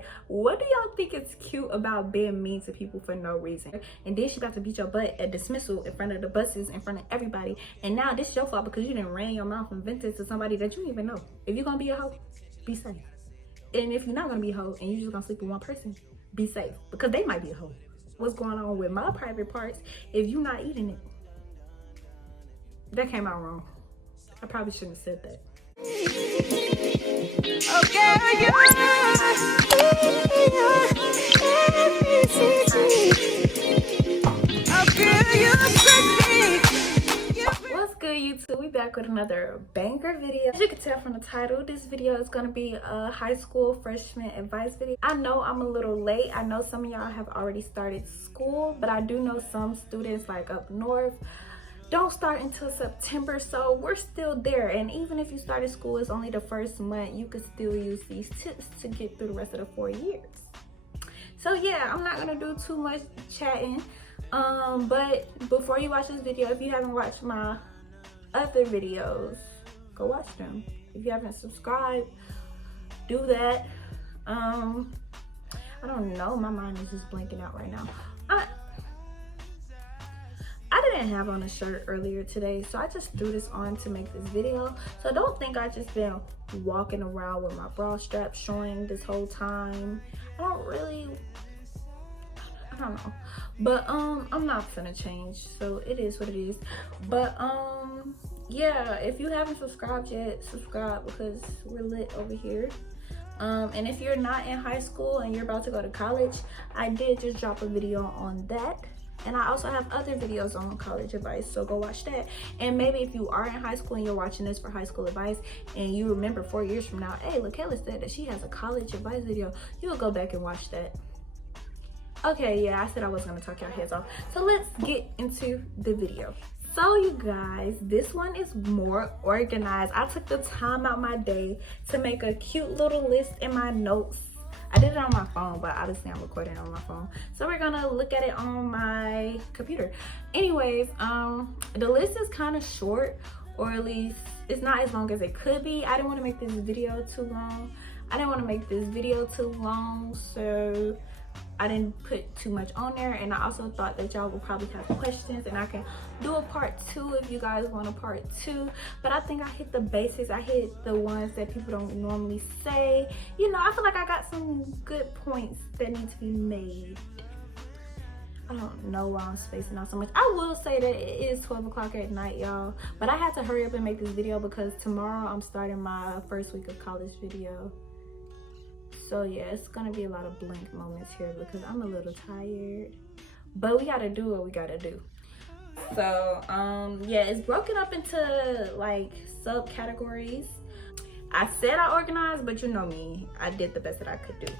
Like, what do y'all think is cute about being mean to people for no reason? And then she about to beat your butt at dismissal in front of the buses, in front of everybody. And now this is your fault because you didn't ran your mouth and vented to somebody that you didn't even know. If you're gonna be a hoe, be safe. And if you're not gonna be a hoe and you're just gonna sleep with one person, be safe, because they might be a hoe. What's going on with my private parts if you're not eating it? That came out wrong. I probably shouldn't have said that. What's good, YouTube? We back with another banger video. As you can tell from the title, this video is gonna be a high school freshman advice video. I know I'm a little late. I know some of y'all have already started school, but I do know some students like up north don't start until September, so we're still there. And even if you started school, it's only the first month, you could still use these tips to get through the rest of the 4 years. So yeah, I'm not gonna do too much chatting, but before you watch this video, if you haven't watched my other videos, go watch them. If you haven't subscribed, do that. I don't know, my mind is just blanking out right now. I didn't have on a shirt earlier today, so I just threw this on to make this video. So don't think I just been walking around with my bra strap showing this whole time. I don't know, but I'm not gonna change, so it is what it is. But yeah, if you haven't subscribed yet, subscribe, because we're lit over here. And if you're not in high school and you're about to go to college, I did just drop a video on that. And I also have other videos on college advice, so go watch that. And maybe if you are in high school and you're watching this for high school advice and you remember 4 years from now, hey, Lakayla said that she has a college advice video, you'll go back and watch that. Okay, yeah, I said I was gonna talk your heads off. So let's get into the video. So you guys, this one is more organized. I took the time out my day to make a cute little list in my notes. I did it on my phone, but obviously I'm recording on my phone. So we're gonna look at it on my computer. Anyways, the list is kind of short, or at least it's not as long as it could be. I didn't want to make this video too long. So I didn't put too much on there, and I also thought that y'all would probably have questions and I can do a part 2 if you guys want a part 2. But I think I hit the basics. I hit the ones that people don't normally say. You know, I feel like I got some good points that need to be made. I don't know why I'm spacing out so much. I will say that it is 12 o'clock at night, y'all, but I had to hurry up and make this video because tomorrow I'm starting my first week of college video. So yeah, it's gonna be a lot of blank moments here because I'm a little tired, but we gotta do what we gotta do. So yeah, it's broken up into like subcategories. I said I organized, but you know me, I did the best that I could do.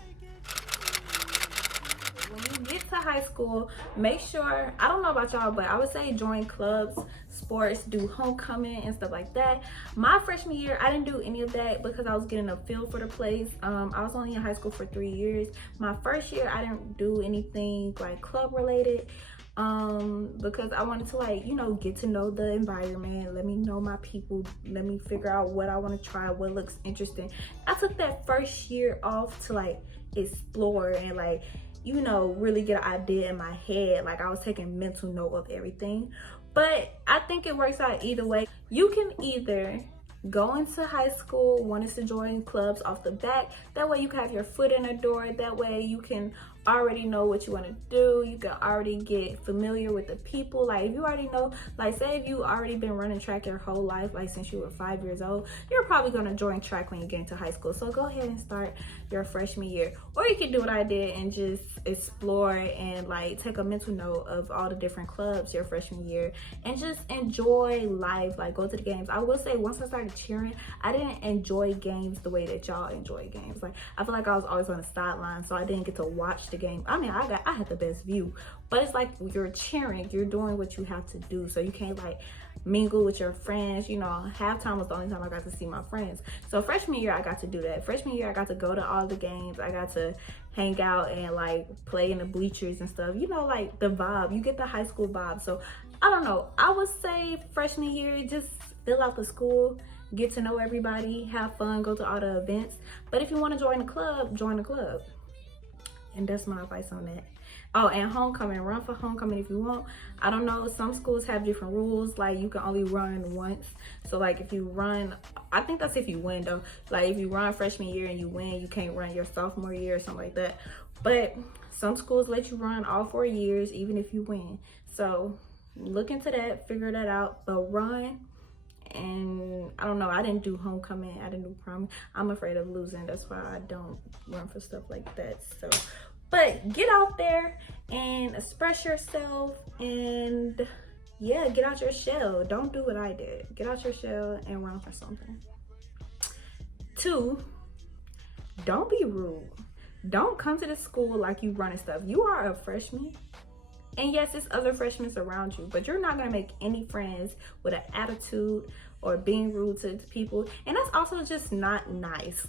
When you get to high school, make sure, I don't know about y'all, but I would say join clubs, sports, do homecoming and stuff like that. My freshman year, I didn't do any of that because I was getting a feel for the place. I was only in high school for 3 years. My first year, I didn't do anything like club related because I wanted to, like, you know, get to know the environment, let me know my people, let me figure out what I want to try, what looks interesting. I took that first year off to like explore and like, you know, really get an idea in my head. Like I was taking mental note of everything. But I think it works out either way. You can either go into high school wanting to join clubs off the bat. That way you can have your foot in the door. That way you can already know what you want to do. You can already get familiar with the people. Like if you already know, like say if you already been running track your whole life, like since you were 5 years old, you're probably going to join track when you get into high school. So go ahead and start your freshman year. Or you can do what I did and just explore and like take a mental note of all the different clubs your freshman year and just enjoy life. Like go to the games. I will say once I started cheering, I didn't enjoy games the way that y'all enjoy games. Like I feel like I was always on the sideline, so I didn't get to watch the game. I mean, I had the best view, but it's like you're cheering, you're doing what you have to do, so you can't like mingle with your friends. You know, halftime was the only time I got to see my friends. So freshman year I got to do that. Freshman year I got to go to all the games. I got to hang out and like play in the bleachers and stuff, you know, like the vibe. You get the high school vibe. So I don't know, I would say freshman year, just fill out the school, get to know everybody, have fun, go to all the events. But if you want to join the club, join the club. And that's my advice on that. Oh, and homecoming, run for homecoming if you want. I don't know, some schools have different rules, like you can only run once. So like if you run, I think that's if you win though. Like if you run freshman year and you win, you can't run your sophomore year or something like that. But some schools let you run all 4 years even if you win. So look into that, figure that out, but run. And I don't know, I didn't do homecoming, I didn't do prom. I'm afraid of losing, that's why I don't run for stuff like that. So but get out there and express yourself, and yeah, get out your shell. Don't do what I did. Get out your shell and run for something. 2, don't be rude. Don't come to the school like you running stuff. You are a freshman, and yes, there's other freshmen around you, but you're not gonna make any friends with an attitude or being rude to people. And that's also just not nice.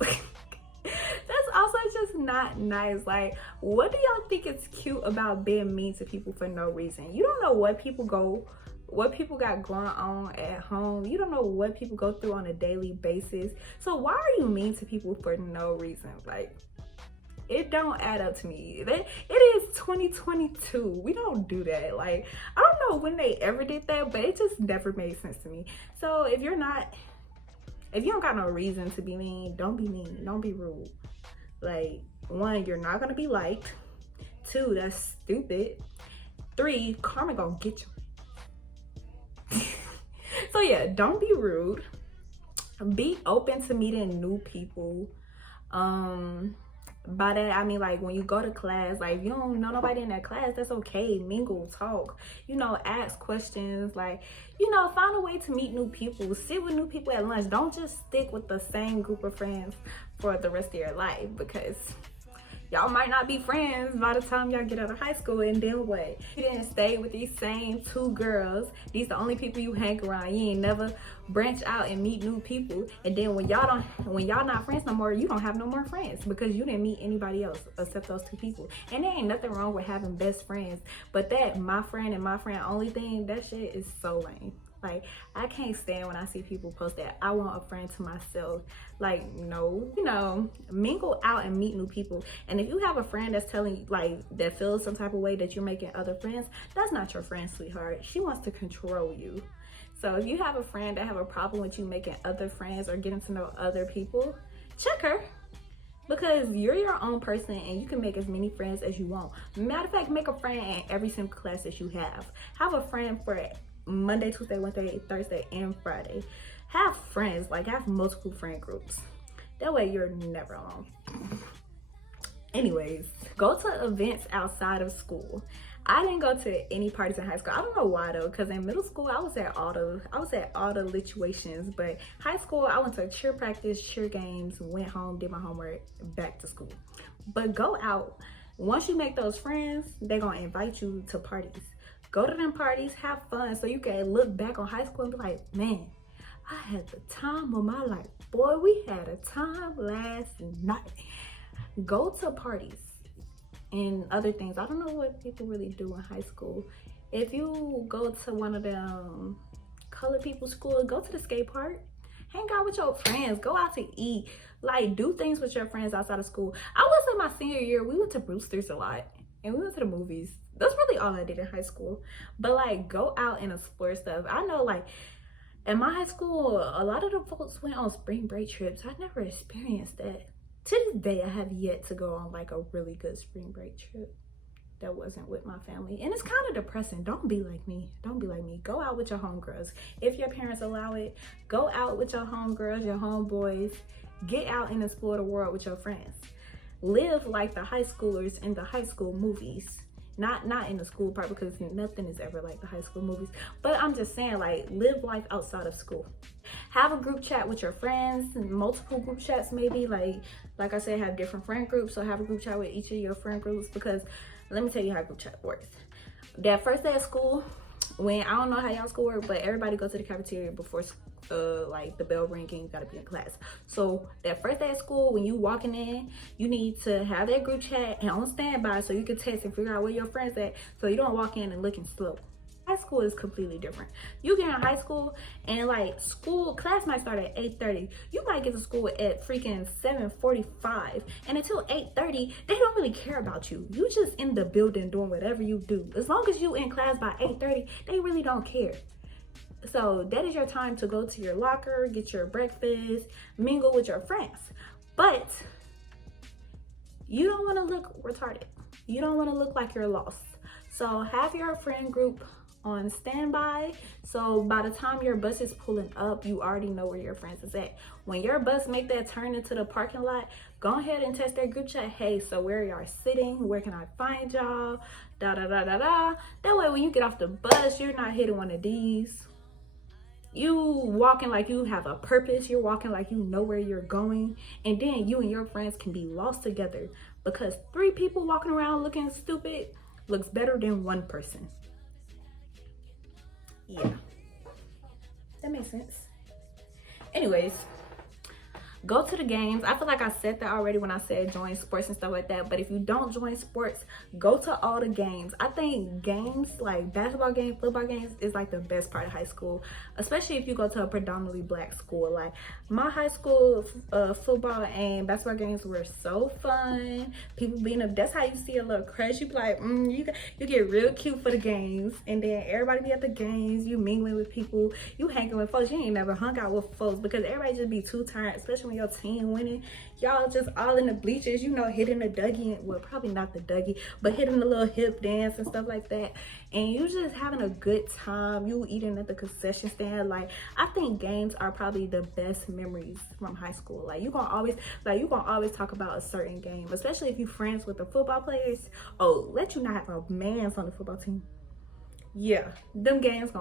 That's also just not nice. Like, what do y'all think is cute about being mean to people for no reason? You don't know what people got going on at home. You don't know what people go through on a daily basis. So why are you mean to people for no reason? Like, it don't add up to me. It is 2022. We don't do that. Like, I don't know when they ever did that, but it just never made sense to me. So if you don't got no reason to be mean, don't be mean. Don't be rude. Like, 1, you're not gonna be liked. 2, that's stupid. 3, karma gonna get you. So yeah, don't be rude. Be open to meeting new people. By that I mean, like, when you go to class, like, if you don't know nobody in that class, that's okay. Mingle, talk, you know, ask questions, like, you know, find a way to meet new people. Sit with new people at lunch. Don't just stick with the same group of friends for the rest of your life, because y'all might not be friends by the time y'all get out of high school. And then what? You didn't stay with these same 2 girls. These the only people you hang around. You ain't never branch out and meet new people. And then when y'all not friends no more, you don't have no more friends because you didn't meet anybody else except those 2 people. And there ain't nothing wrong with having best friends, but that my friend and my friend only thing, that shit is so lame. Like, I can't stand when I see people post that I want a friend to myself. Like, no, you know, mingle out and meet new people. And if you have a friend that's telling you, like, that feels some type of way that you're making other friends, that's not your friend, sweetheart. She wants to control you. So if you have a friend that have a problem with you making other friends or getting to know other people, check her. Because you're your own person and you can make as many friends as you want. Matter of fact, make a friend in every single class that you have. Have a friend for Monday, Tuesday, Wednesday, Thursday, and Friday. Have friends, like, have multiple friend groups. That way you're never alone. Anyways, go to events outside of school. I didn't go to any parties in high school. I don't know why though, because in middle school I was at all the situations, but high school I went to cheer practice, cheer games, went home, did my homework, back to school. But go out. Once you make those friends, they're gonna invite you to parties. Go to them parties, have fun, so you can look back on high school and be like, man, I had the time of my life. Boy, we had a time last night. Go to parties and other things. I don't know what people really do in high school. If you go to one of them colored people's school, go to the skate park, hang out with your friends, go out to eat, like, do things with your friends outside of school. I was in my senior year, we went to Brewster's a lot and we went to the movies. That's really all I did in high school. But like, go out and explore stuff. I know, like, in my high school, a lot of the folks went on spring break trips. I never experienced that. To this day, I have yet to go on like a really good spring break trip that wasn't with my family. And it's kind of depressing. Don't be like me. Don't be like me. Go out with your homegirls. If your parents allow it, go out with your homegirls, your homeboys. Get out and explore the world with your friends. Live like the high schoolers in the high school movies. Not in the school part, because nothing is ever like the high school movies. But I'm just saying, like, live life outside of school. Have a group chat with your friends, multiple group chats maybe. Like I said, have different friend groups. So have a group chat with each of your friend groups, because let me tell you how group chat works. That first day of school, when, I don't know how y'all school work, but everybody goes to the cafeteria before like the bell ringing, you gotta be in class. So that first day of school, when you walking in, you need to have that group chat and on standby so you can text and figure out where your friends at, so you don't walk in and looking slow. High school is completely different. You get in high school and like school class might start at 8:30. You might get to school at freaking 7:45, and until 8:30 they don't really care about you. You just in the building doing whatever you do. As long as you in class by 8:30, they really don't care. So that is your time to go to your locker, get your breakfast, mingle with your friends. But you don't want to look retarded. You don't want to look like you're lost. So have your friend group on standby, so by the time your bus is pulling up, you already know where your friends is at. When your bus make that turn into the parking lot, go ahead and text their group chat. Hey, so where y'all sitting? Where can I find y'all? Da da da da da. That way when you get off the bus, you're not hitting one of these. You walking like you have a purpose. You're walking like you know where you're going, and then you and your friends can be lost together, because 3 people walking around looking stupid looks better than 1 person. Yeah, that makes sense. Anyways, go to the games. I feel like I said that already when I said join sports and stuff like that, but if you don't join sports, go to all the games. I think games like basketball games, football games is like the best part of high school, especially if you go to a predominantly black school. Like my high school football and basketball games were so fun. People being up, that's how you see a little crush. You be like, you get real cute for the games, and then everybody be at the games, you mingling with people, you hanging with folks you ain't never hung out with folks, because everybody just be too tired, especially when your team winning. Y'all just all in the bleachers, you know, hitting the Dougie, well, probably not the Dougie, but hitting the little hip dance and stuff like that, and you just having a good time. You eating at the concession stand. Like, I think games are probably the best memories from high school. Like, you gonna always talk about a certain game, especially if you friends with the football players. Oh, let you not have a man's on the football team. Yeah, them games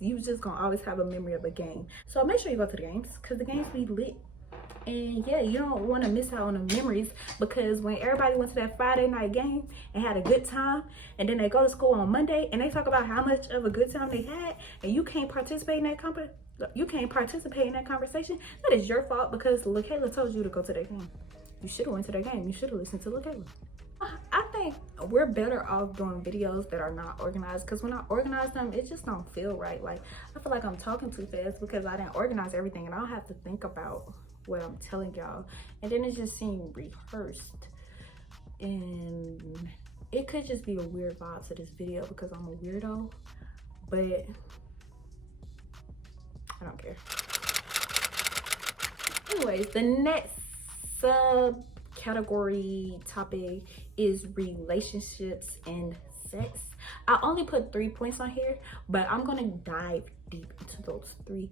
you just gonna always have a memory of a game. So make sure you go to the games, because the games be lit. And yeah, you don't want to miss out on the memories, because when everybody went to that Friday night game and had a good time, and then they go to school on Monday and they talk about how much of a good time they had, and you can't participate in that conversation, that is your fault, because LaKayla told you to go to that game. You should have went to that game. You should have listened to LaKayla. I think we're better off doing videos that are not organized, because when I organize them, it just don't feel right. Like, I feel like I'm talking too fast because I didn't organize everything, and I'll have to think about what I'm telling y'all, and then it just seemed rehearsed, and it could just be a weird vibe to this video because I'm a weirdo, but I don't care. Anyways, the next subcategory topic is relationships and sex. I only put 3 points on here, but I'm gonna dive deep into those 3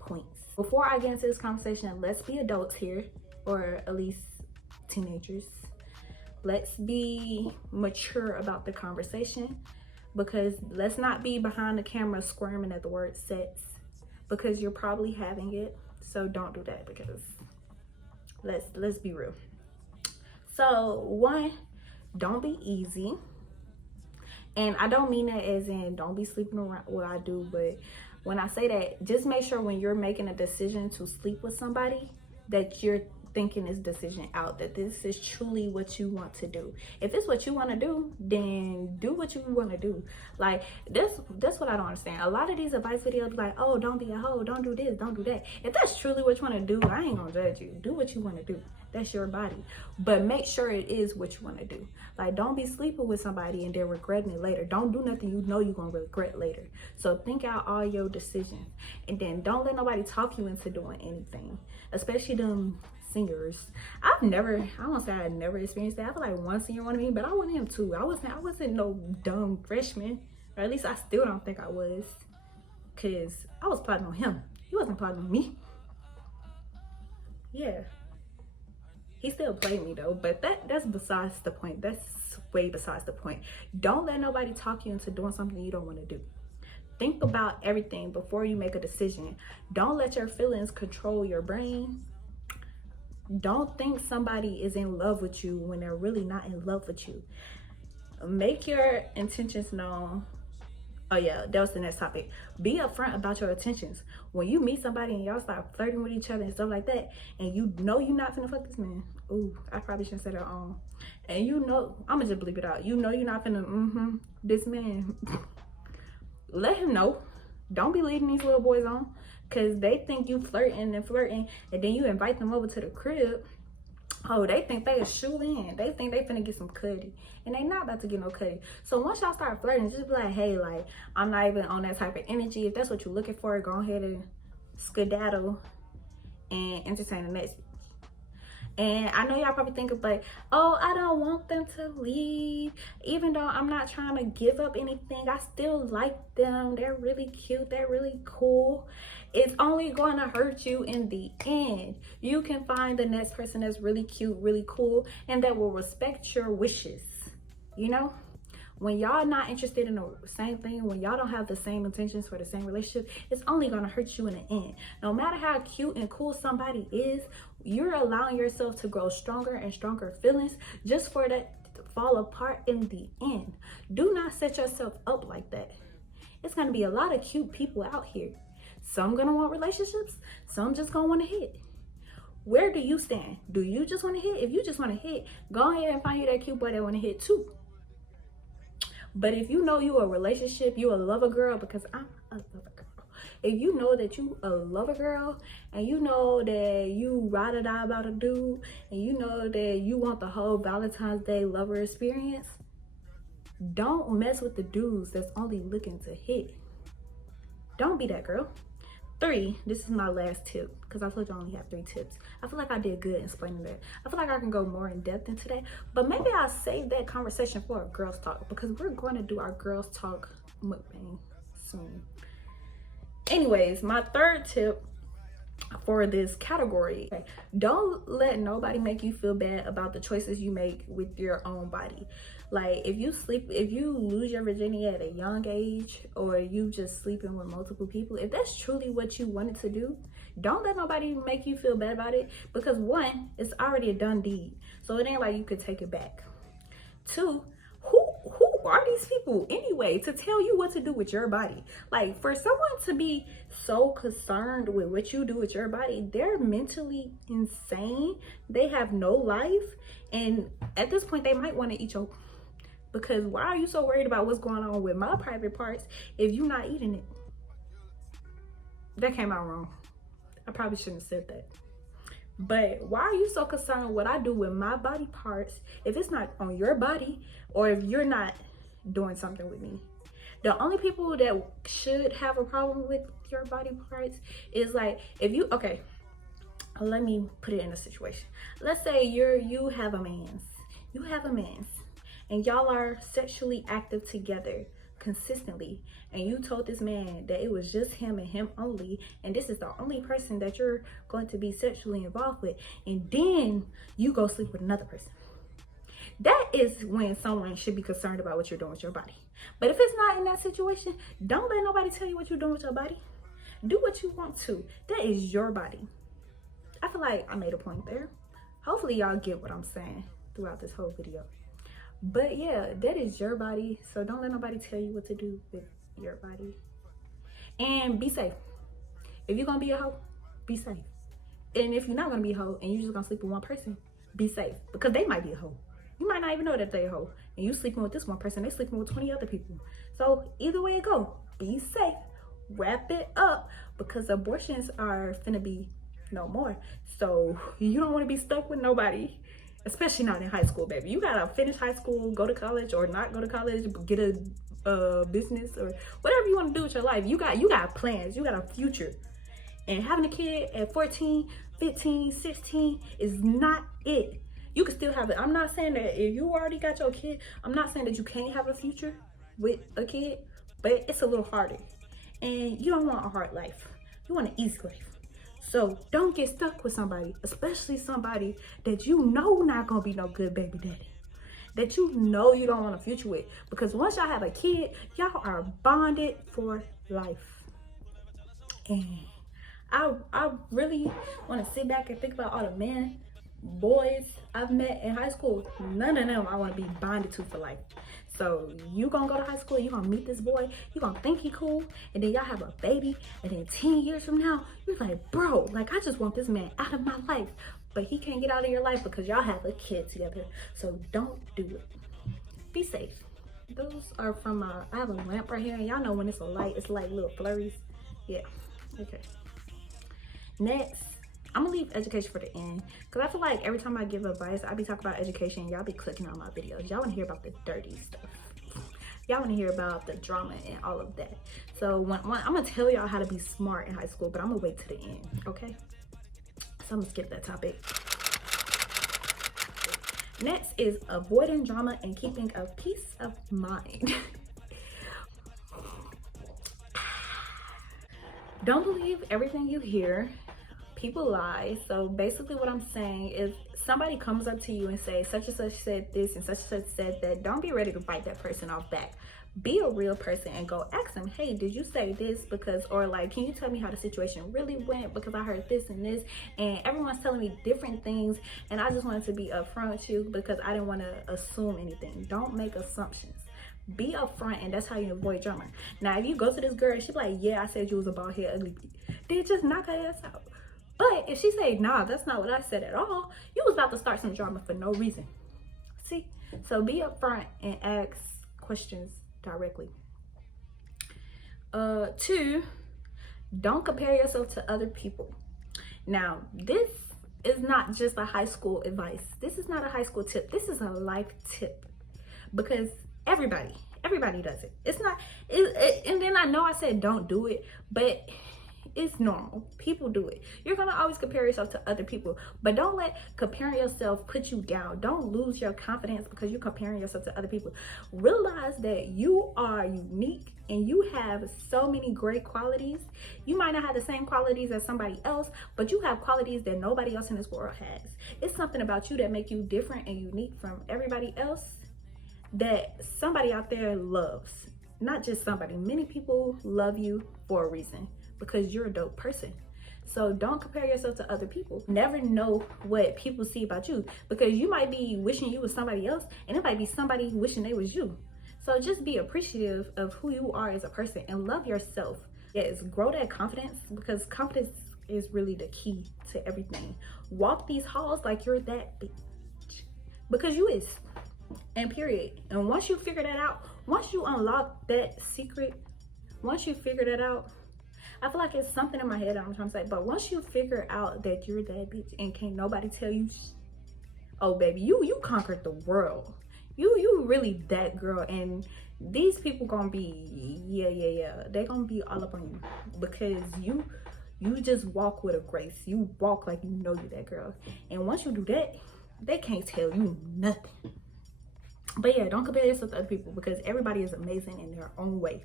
points. Before I get into this conversation, let's be adults here, or at least teenagers. Let's be mature about the conversation, because let's not be behind the camera squirming at the word sex, because you're probably having it. So don't do that, because let's be real. So 1, don't be easy. And I don't mean that as in don't be sleeping around. Well, I do, but when I say that, just make sure when you're making a decision to sleep with somebody that you're thinking this decision out, that this is truly what you want to do. If it's what you want to do, then do what you want to do. Like, that's what I don't understand. A lot of these advice videos be like, oh, don't be a hoe, don't do this, don't do that. If that's truly what you want to do, I ain't gonna judge you. Do what you want to do. That's your body, but make sure it is what you want to do. Like, don't be sleeping with somebody and then regretting it later. Don't do nothing you know you're gonna regret later. So think out all your decisions, and then don't let nobody talk you into doing anything, especially them singers. I won't say I never experienced that. I feel like one singer wanted me, but I wanted him too. I wasn't no dumb freshman, or at least I still don't think I was, because I was plotting on him. He wasn't plotting on me. Yeah. He still played me though, but that's besides the point. That's way besides the point. Don't let nobody talk you into doing something you don't want to do. Think about everything before you make a decision. Don't let your feelings control your brain. Don't think somebody is in love with you when they're really not in love with you. Make your intentions known. Oh yeah, that was the next topic. Be upfront about your intentions. When you meet somebody and y'all start flirting with each other and stuff like that, and you know you're not finna fuck this man. Ooh, I probably shouldn't say that on. And you know, I'ma just bleep it out. You know you're not finna this man. let him know. Don't be leading these little boys on, because they think you flirting, and then you invite them over to the crib. Oh, they think they a shoe in. They think they finna get some cutty, and they not about to get no cutty. So once y'all start flirting, just be like, hey, like, I'm not even on that type of energy. If that's what you're looking for, go ahead and skedaddle and entertain the next. And I know y'all probably thinking like, oh, I don't want them to leave. Even though I'm not trying to give up anything, I still like them. They're really cute. They're really cool. It's only going to hurt you in the end. You can find the next person that's really cute, really cool, and that will respect your wishes. You know? When y'all not interested in the same thing, when y'all don't have the same intentions for the same relationship, it's only going to hurt you in the end. No matter how cute and cool somebody is, you're allowing yourself to grow stronger and stronger feelings just for that to fall apart in the end. Do not set yourself up like that. It's going to be a lot of cute people out here. Some going to want relationships, some just going to want to hit. Where do you stand? Do you just want to hit? If you just want to hit, go ahead and find you that cute boy that want to hit too. But if you know you a relationship, you a lover girl, because I'm a lover girl. If you know that you a lover girl, and you know that you ride or die about a dude, and you know that you want the whole Valentine's Day lover experience, don't mess with the dudes that's only looking to hit. Don't be that girl. 3, this is my last tip, because I told you I only have 3 tips. I feel like I did good explaining that. I feel like I can go more in depth into that, but maybe I'll save that conversation for a girls talk, because we're going to do our girls talk mukbang soon. Anyways, my 3rd tip for this category, don't let nobody make you feel bad about the choices you make with your own body. Like, if you lose your virginity at a young age, or you just sleeping with multiple people, if that's truly what you wanted to do, don't let nobody make you feel bad about it, because 1, it's already a done deed, so it ain't like you could take it back. 2, who are these people anyway to tell you what to do with your body? Like, for someone to be so concerned with what you do with your body, they're mentally insane. They have no life, and at this point they might want to eat your, because why are you so worried about what's going on with my private parts if you're not eating it? That came out wrong. I probably shouldn't have said that. But why are you so concerned with what I do with my body parts if it's not on your body, or if you're not doing something with me? The only people that should have a problem with your body parts is like, if you, okay, let me put it in a situation. Let's say you have a man's, and y'all are sexually active together consistently, and you told this man that it was just him and him only, and this is the only person that you're going to be sexually involved with, and then you go sleep with another person. That is when someone should be concerned about what you're doing with your body. But if it's not in that situation, don't let nobody tell you what you're doing with your body. Do what you want to. That is your body. I feel like I made a point there. Hopefully y'all get what I'm saying throughout this whole video. But yeah, that is your body, so don't let nobody tell you what to do with your body. And be safe. If you're gonna be a hoe, be safe. And if you're not gonna be a hoe and you're just gonna sleep with one person, be safe, because they might be a hoe. You might not even know that they're a hoe, and you sleeping with this one person, they sleeping with 20 other people. So either way it go, be safe. Wrap it up, because abortions are finna be no more. So you don't want to be stuck with nobody, especially not in high school, baby. You gotta finish high school, go to college, or not go to college, get a business, or whatever you want to do with your life. You got plans, you got a future. And having a kid at 14, 15, 16 is not it. You can still have it. I'm not saying that if you already got your kid, I'm not saying that you can't have a future with a kid, but it's a little harder. And you don't want a hard life. You want an easy life. So don't get stuck with somebody, especially somebody that you know not gonna be no good baby daddy, that you know you don't want a future with. Because once y'all have a kid, y'all are bonded for life. And I really want to sit back and think about all the men, boys I've met in high school. None of them I want to be bonded to for life. So you gonna go to high school, you gonna meet this boy, you gonna think he cool, and then y'all have a baby, and then 10 years from now, you're like, bro, like, I just want this man out of my life. But he can't get out of your life because y'all have a kid together. So don't do it. Be safe. Those are from my, I have a lamp right here, and y'all know when it's a light, it's like little flurries. Yeah, okay. Next, I'm gonna leave education for the end, because I feel like every time I give advice, I be talking about education, y'all be clicking on my videos. Y'all wanna hear about the dirty stuff. Y'all wanna hear about the drama and all of that. So I'm gonna tell y'all how to be smart in high school, but I'm gonna wait to the end, okay? So I'm gonna skip that topic. Next is avoiding drama and keeping a peace of mind. Don't believe everything you hear. People lie. So basically what I'm saying is, somebody comes up to you and say such and such said this and such and such said that, don't be ready to fight that person off back. Be a real person and go ask them, hey, did you say this? Because, or like, can you tell me how the situation really went, because I heard this and this, and everyone's telling me different things, and I just wanted to be upfront with you because I didn't want to assume anything. Don't make assumptions. Be upfront, and that's how you avoid drama. Now, if you go to this girl and she be like, yeah, I said you was a bald head ugly, then just knock her ass out. But if she say, nah, that's not what I said at all, you was about to start some drama for no reason. See? So be upfront and ask questions directly. 2, don't compare yourself to other people. Now, this is not just a high school advice. This is not a high school tip. This is a life tip, because everybody does it. It's not, and then I know I said don't do it, but it's normal. People do it. You're gonna always compare yourself to other people, but don't let comparing yourself put you down. Don't lose your confidence because you're comparing yourself to other people. Realize that you are unique and you have so many great qualities. You might not have the same qualities as somebody else, but you have qualities that nobody else in this world has. It's something about you that make you different and unique from everybody else that somebody out there loves. Not just somebody. Many people love you for a reason, because you're a dope person. So don't compare yourself to other people. Never know what people see about you, because you might be wishing you was somebody else, and it might be somebody wishing they was you. So just be appreciative of who you are as a person and love yourself. Yes, grow that confidence, because confidence is really the key to everything. Walk these halls like you're that bitch, because you is, and period. And once you figure that out, once you unlock that secret, once you figure that out, I feel like it's something in my head that I'm trying to say, but once you figure out that you're that bitch and can't nobody tell you, oh baby, you conquered the world. You really that girl, and these people gonna be, yeah, they gonna be all up on you, because you just walk with a grace. You walk like you know you that girl, and once you do that, they can't tell you nothing. But yeah, don't compare yourself to other people, because everybody is amazing in their own way.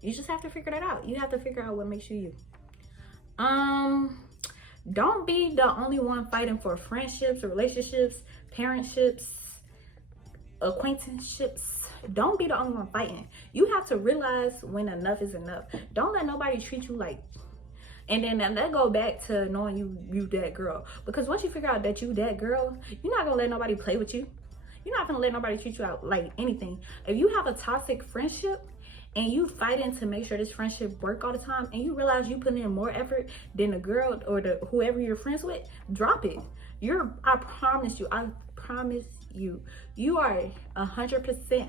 You just have to figure that out. You have to figure out what makes you you. Don't be the only one fighting for friendships, relationships, parentships, acquaintanceships. Don't be the only one fighting. You have to realize when enough is enough. Don't let nobody treat you like, and then that go back to knowing you that girl. Because once you figure out that you that girl, you're not gonna let nobody play with you. You're not gonna let nobody treat you out like anything. If you have a toxic friendship and you fighting to make sure this friendship work all the time, and you realize you put in more effort than the girl or the whoever you're friends with, drop it. I promise you, you are 100%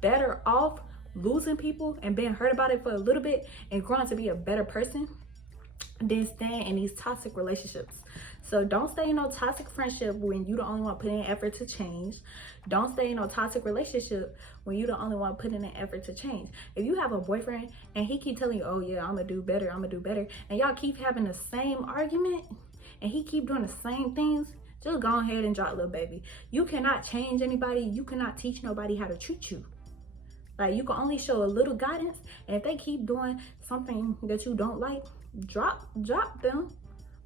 better off losing people and being hurt about it for a little bit and growing to be a better person than staying in these toxic relationships. So don't stay in no toxic friendship when you the only one putting in effort to change. Don't stay in no toxic relationship when you the only one putting in effort to change. If you have a boyfriend and he keep telling you, oh yeah, I'm gonna do better, and y'all keep having the same argument and he keep doing the same things, just go ahead and drop, little baby. You cannot change anybody. You cannot teach nobody how to treat you. Like, you can only show a little guidance, and if they keep doing something that you don't like, drop them,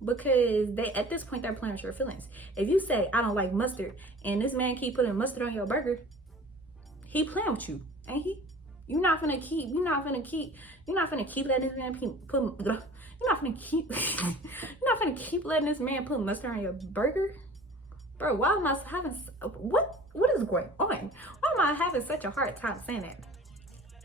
because at this point they're playing with your feelings. If you say I don't like mustard and this man keep putting mustard on your burger, he playing with you, ain't he? You're not gonna keep letting this man keep letting this man put mustard on your burger. Bro, why am I having, what is going on? Why am I having such a hard time saying that?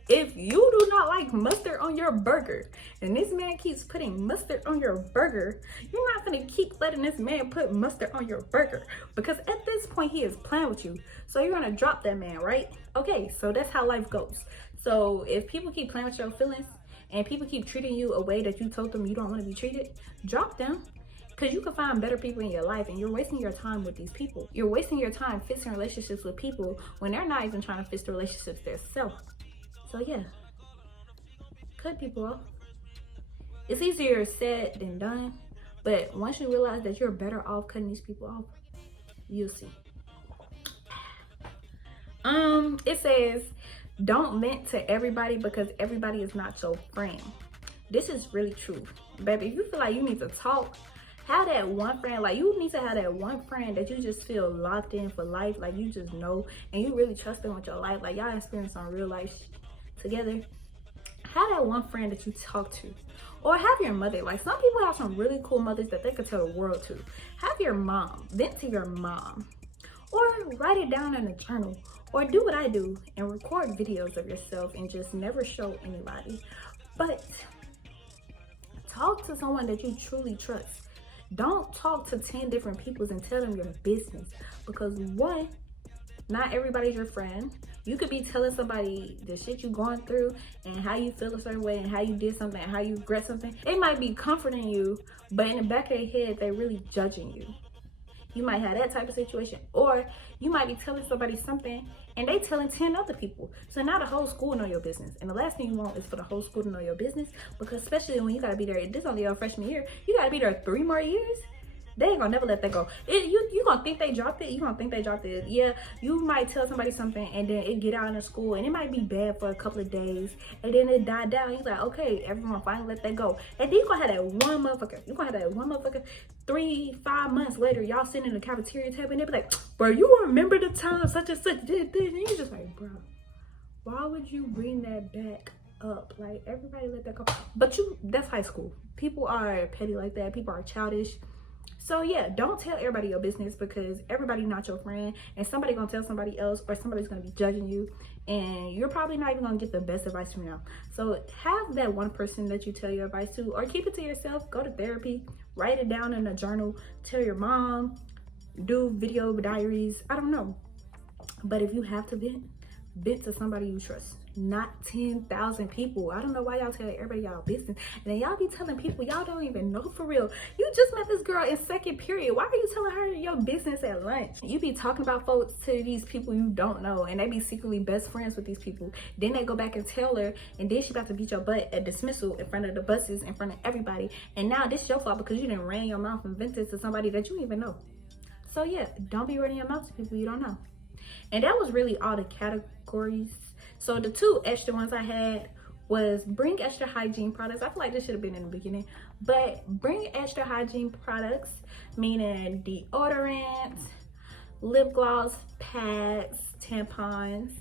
If you do not like mustard on your burger and this man keeps putting mustard on your burger, you're not gonna keep letting this man put mustard on your burger, because at this point he is playing with you. So you're gonna drop that man, right? Okay, so that's how life goes. So if people keep playing with your feelings and people keep treating you a way that you told them you don't want to be treated, drop them. Because you can find better people in your life, and you're wasting your time with these people. You're wasting your time fixing relationships with people when they're not even trying to fix the relationships themselves. So yeah, cut people off. It's easier said than done, but once you realize that you're better off cutting these people off, you'll see. It says, don't vent to everybody because everybody is not your friend. This is really true. Baby, if you feel like you need to talk, have that one friend. Like, you need to have that one friend that you just feel locked in for life. Like, you just know and you really trust them with your life. Like, y'all experience on real life together. Have that one friend that you talk to. Or have your mother. Like, some people have some really cool mothers that they could tell the world to. Have your mom. Vent to your mom. Or write it down in a journal. Or do what I do and record videos of yourself and just never show anybody. But talk to someone that you truly trust. Don't talk to 10 different people and tell them your business, because one, not everybody's your friend. You could be telling somebody the shit you going through and how you feel a certain way and how you did something and how you regret something. They might be comforting you, but in the back of their head, they're really judging you. You might have that type of situation. Or you might be telling somebody something and they telling 10 other people. So now the whole school know your business. And the last thing you want is for the whole school to know your business, because especially when you gotta be there, this is only your freshman year, you gotta be there 3 more years. They ain't gonna never let that go. You gonna think they dropped it. You gonna think they dropped it. Yeah, you might tell somebody something and then it get out in the school and it might be bad for a couple of days and then it died down. You're like, okay, everyone finally let that go. And then you gonna have that one motherfucker. You gonna have that one motherfucker 3-5 months later, y'all sitting in the cafeteria table and they be like, bro, you remember the time such and such did this? And you just like, bro, why would you bring that back up? Like, everybody let that go. But that's high school. People are petty like that. People are childish. So yeah, don't tell everybody your business, because everybody not your friend, and somebody gonna tell somebody else, or somebody's gonna be judging you, and you're probably not even gonna get the best advice from them. So have that one person that you tell your advice to, or keep it to yourself. Go to therapy, write it down in a journal, tell your mom, do video diaries. I don't know, but if you have to vent to somebody you trust, not 10,000 people. I don't know why y'all tell everybody y'all business, and then y'all be telling people y'all don't even know for real. You just met this girl in 2nd period. Why are you telling her your business at lunch? You be talking about folks to these people you don't know, and they be secretly best friends with these people. Then they go back and tell her, and then she about to beat your butt at dismissal in front of the buses, in front of everybody. And now this your fault because you didn't ran your mouth and vented to somebody that you don't even know. So yeah, don't be running your mouth to people you don't know. And that was really all the categories. So the 2 extra ones I had was bring extra hygiene products. I feel like this should have been in the beginning, but bring extra hygiene products, meaning deodorant, lip gloss, pads, tampons,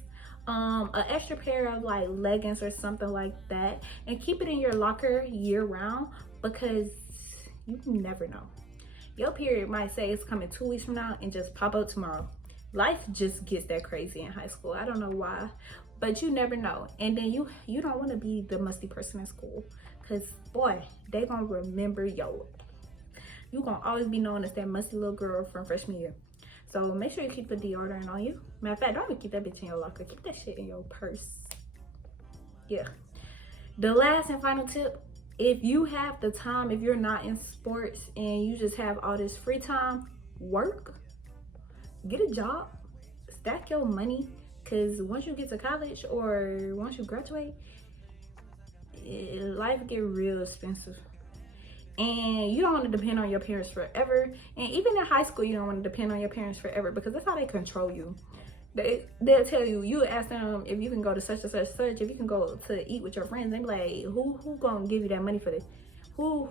an extra pair of like leggings or something like that, and keep it in your locker year round, because you never know. Your period might say it's coming 2 weeks from now and just pop up tomorrow. Life just gets that crazy in high school. I don't know why, but you never know. And then you don't want to be the musty person in school, because boy, they gonna remember you gonna always be known as that musty little girl from freshman year. So make sure you keep the deodorant on you. Matter of fact, don't even keep that bitch in your locker. Keep that shit in your purse. Yeah. The last and final tip, if you have the time, if you're not in sports and you just have all this free time, work. Get a job, stack your money, because once you get to college or once you graduate, life get real expensive, and you don't want to depend on your parents forever. And even in high school, you don't want to depend on your parents forever, because that's how they control you. They'll tell you ask them if you can go to such and such, if you can go to eat with your friends. They be like, who gonna give you that money for this? Who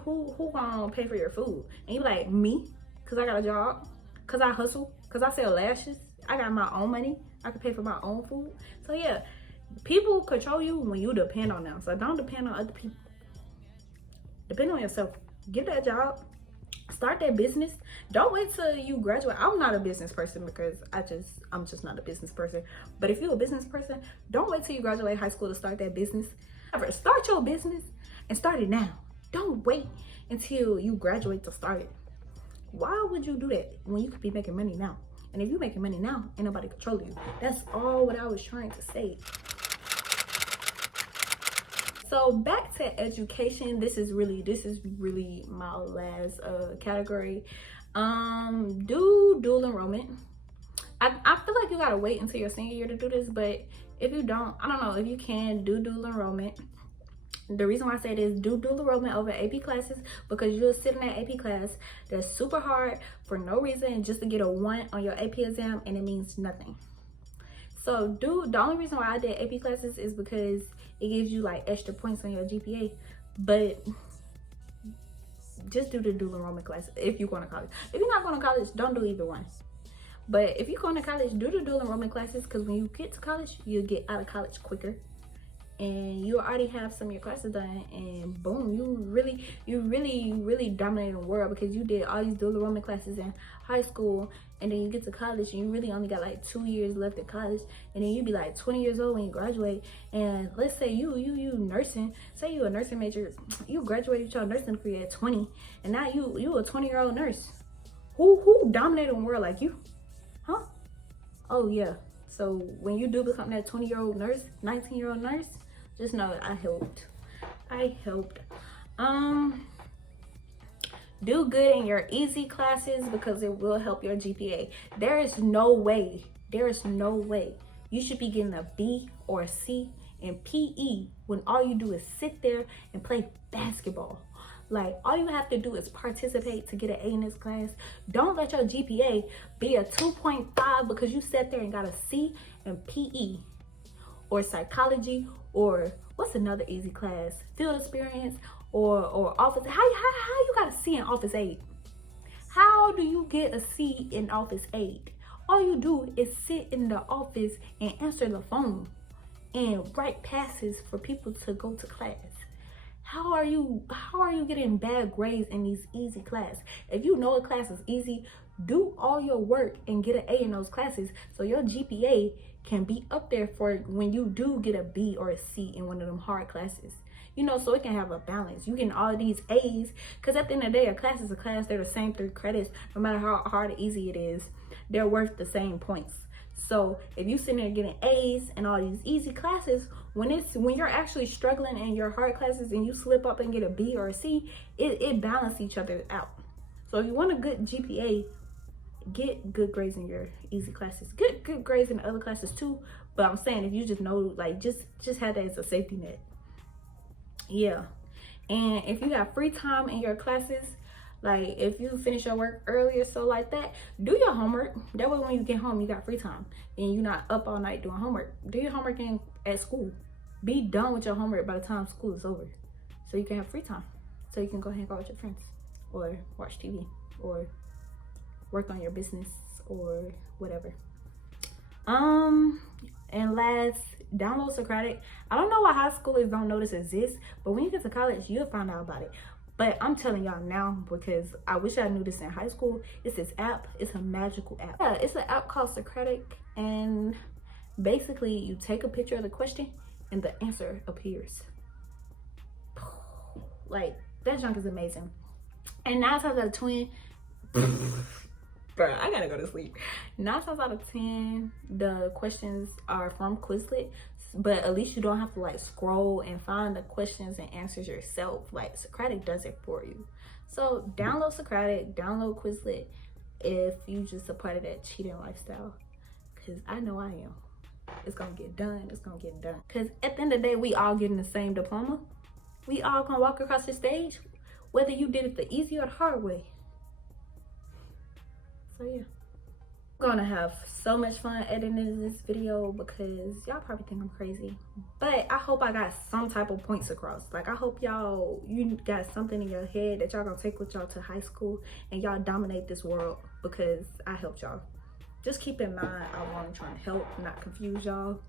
gonna pay for your food? And you be like, me, because I got a job, because I hustle, because I sell lashes, I got my own money, I can pay for my own food. So yeah, people control you when you depend on them. So don't depend on other people. Depend on yourself. Get that job, Start that business. Don't wait till you graduate. I'm not a business person because I'm just not a business person. But if you're a business person, don't wait till you graduate high school to start that business. Ever start your business and start it now. Don't wait until you graduate to start it. Why would you do that when you could be making money now? And if you're making money now, ain't nobody controlling you. That's all what I was trying to say. So back to education. This is really my last category. Do dual enrollment. I feel like you gotta wait until your senior year to do this, but if you don't, I don't know, if you can, do dual enrollment. The reason why I say this, do dual enrollment over AP classes, because you'll sit in that AP class that's super hard for no reason, just to get a 1 on your AP exam, and it means nothing. So the only reason why I did AP classes is because it gives you like extra points on your GPA. But just do the dual enrollment class if you're going to college. If you're not going to college, don't do either one. But if you're going to college, do the dual enrollment classes, because when you get to college, you'll get out of college quicker. And you already have some of your classes done, and boom, you really dominated the world, because you did all these dual enrollment classes in high school, and then you get to college and you really only got like 2 years left at college, and then you be like 20 years old when you graduate. And let's say you nursing, say you a nursing major, you graduated your nursing degree at 20, and now you a 20-year-old nurse. Who dominated the world like you? Huh? Oh yeah. So when you do become that 20-year-old nurse, 19-year-old nurse, just know that I helped. Do good in your easy classes, because it will help your GPA. There is no way you should be getting a B or a C in PE when all you do is sit there and play basketball. Like, all you have to do is participate to get an A in this class. Don't let your GPA be a 2.5 because you sat there and got a C in PE or psychology, or what's another easy class? Field experience or office. How you got a C in office aid? How do you get a C in office aid? All you do is sit in the office and answer the phone and write passes for people to go to class. How are you getting bad grades in these easy classes? If you know a class is easy, do all your work and get an A in those classes, so your GPA can be up there for when you do get a B or a C in one of them hard classes. You know, so it can have a balance. You getting all of these A's, because at the end of the day, a class is a class. They're the same 3 credits. No matter how hard or easy it is, they're worth the same points. So if you sitting there getting A's in all these easy classes, when you're actually struggling in your hard classes and you slip up and get a B or a C, it balances each other out. So if you want a good GPA, get good grades in your easy classes. Good grades in the other classes too. But I'm saying, if you just know, like, just have that as a safety net. Yeah. And if you got free time in your classes, like if you finish your work early or so like that, do your homework. That way when you get home, you got free time and you're not up all night doing homework. Do your homework at school. Be done with your homework by the time school is over, so you can have free time, so you can go hang out with your friends or watch TV or work on your business or whatever. And last, download Socratic. I don't know why high schoolers don't know this exists, but when you get to college, you'll find out about it. But I'm telling y'all now, because I wish I knew this in high school. It's this app. It's a magical app. Yeah, it's an app called Socratic, and basically you take a picture of the question and the answer appears. Like, that junk is amazing. And 9 times out of 10, bro, I gotta go to sleep. 9 times out of 10, the questions are from Quizlet, but at least you don't have to like scroll and find the questions and answers yourself. Like, Socratic does it for you. So download Socratic, download Quizlet if you just a part of that cheating lifestyle, because I know I am. It's gonna get done. It's gonna get done. Because at the end of the day, we all getting the same diploma. We all gonna walk across the stage, whether you did it the easy or the hard way. So yeah, I'm gonna have so much fun editing this video, because y'all probably think I'm crazy, but I hope I got some type of points across. Like, I hope you got something in your head that y'all gonna take with y'all to high school and y'all dominate this world, because I helped y'all. Just keep in mind, I'm only trying to help, not confuse y'all.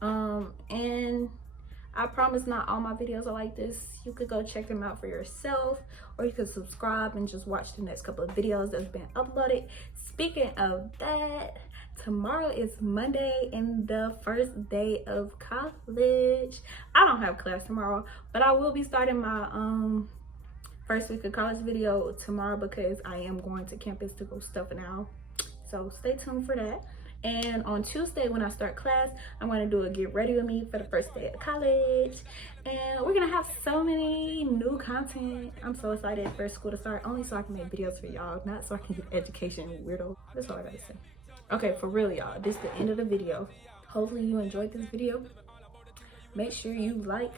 And I promise not all my videos are like this. You could go check them out for yourself, or you could subscribe and just watch the next couple of videos that's been uploaded. Speaking of that, tomorrow is Monday and the first day of college. I don't have class tomorrow, but I will be starting my first week of college video tomorrow because I am going to campus to go stuffing out. So stay tuned for that. And on Tuesday when I start class, I'm going to do a get ready with me for the first day of college. And we're going to have so many new content. I'm so excited for school to start, only so I can make videos for y'all, not so I can get education, weirdo. That's all I gotta say. Okay, for real, y'all, this is the end of the video. Hopefully you enjoyed this video. Make sure you like,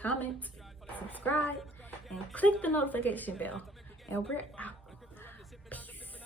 comment, subscribe, and click the notification bell. And we're out. Peace.